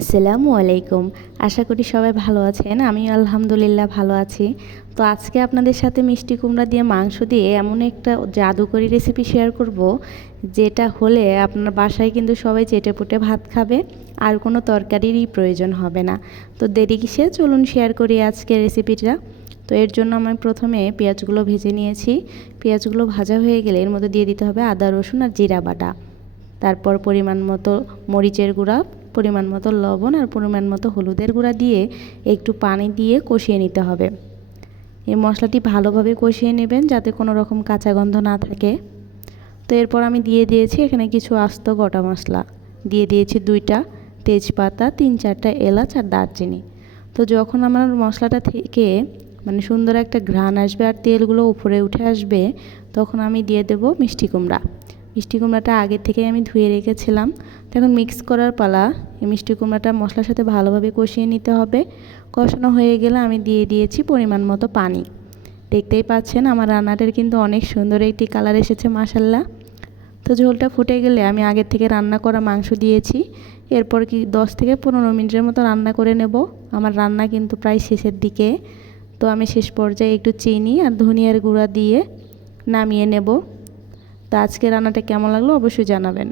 আসসালামু আলাইকুম। আশা করি সবাই ভালো আছেন। আমি আলহামদুলিল্লাহ ভালো আছি। তো আজকে আপনাদের সাথে মিষ্টি কুমড়া দিয়ে মাংস দিয়ে এমন একটা জাদুকরি রেসিপি শেয়ার করব, যেটা হলে আপনার বাসায় কিন্তু সবাই চেটে পুটে ভাত খাবে, আর কোনো তরকারিরই প্রয়োজন হবে না। তো দেরি কিসে? চলুন শেয়ার করি আজকে রেসিপিটা তো এর জন্য আমি প্রথমে পেঁয়াজগুলো ভেজে নিয়েছি। পেঁয়াজগুলো ভাজা হয়ে গেলে এর মধ্যে দিয়ে দিতে হবে আদা, রসুন আর জিরা বাটা। তারপর পরিমাণ মতো মরিচের গুঁড়া। পরিমাণ মতো লবণ আর পরিমাণ মতো হলুদের গুঁড়া দিয়ে একটু পানি দিয়ে কষিয়ে নিতে হবে। এই মশলাটি ভালোভাবে কষিয়ে নেবেন যাতে কোনো রকম কাঁচা গন্ধ না থাকে। তো এরপর আমি দিয়ে দিয়েছি এখানে কিছু আস্ত গোটা মশলা। দিয়ে দিয়েছি দুইটা তেজপাতা, তিন চারটা এলাচ আর দারচিনি। তো যখন আমার মশলাটা থেকে মানে সুন্দর একটা ঘ্রাণ আসবে আর তেলগুলো উপরে উঠে আসবে, তখন আমি দিয়ে দেব মিষ্টি কুমড়া। মিষ্টি কুমড়াটা আগে থেকে আমি ধুয়ে রেখেছিলাম। তখন মিক্স করার পালা, এই মিষ্টি কুমড়াটা মশলার সাথে ভালোভাবে কষিয়ে নিতে হবে। কষানো হয়ে গেলে আমি দিয়ে দিয়েছি পরিমাণ মতো পানি। দেখতেই পাচ্ছেন আমার রান্নাটার কিন্তু অনেক সুন্দর একটি কালার এসেছে মাসাল্লাহ তো ঝোলটা ফুটে গেলে আমি আগের থেকে রান্না করা মাংস দিয়েছি। এরপর কি দশ থেকে পনেরো মিনিটের মতো রান্না করে নেব। আমার রান্না কিন্তু প্রায় শেষের দিকে। তো আমি শেষ পর্যায়ে একটু চিনি আর ধনিয়ার গুঁড়া দিয়ে নামিয়ে নেব। তো আজকের রান্নাটা কেমন লাগল অবশ্যই জানাবেন।